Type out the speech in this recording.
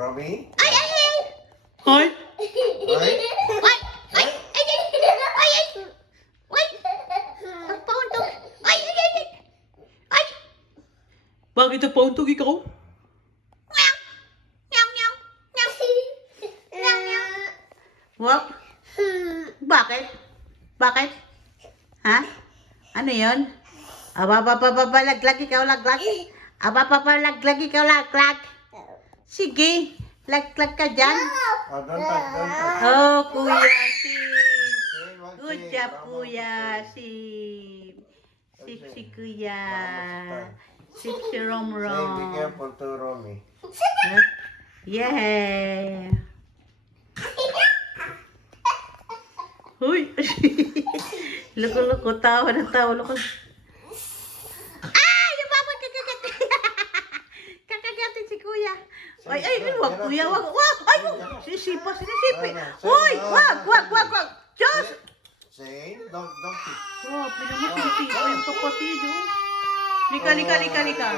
Romy? Ay, ay, ay! Hoy! Ay? Ay! Ay! Ay! Ay! Ay! Ay! Ay! Nagpauntog! Ay! Ay! Ay! Ay! Ay! Bakit napauntog ikaw? Meow! Meow! Meow! Meow! Meow! Meow! Wak? Bakit? Bakit? Ha? Ano yun? Laglag ikaw, laglag. Laglag ikaw, laglag. Sige, laglag ka dyan. Oh, don't touch, don't touch. Oh, Kuya Sim. Say, wag Good say. job, Mama, Kuya say. Sim. Sip si Kuya. Mama, Sip si Say, be Romrom. careful to Romy. Huh? Yeah. Huy! Loko-loko, tawa na tawa. Loko. Ah! Yung papa kakagat. Kakagatin si Kuya. Ay, ay, ay, wag Kuya, wag. Wag! Ay, wag! Sisipa, sinisipi. Huy! Wag! Diyos! Say, don't kick. Oh, pinamasipi ko yung kapatid, oh. Lika.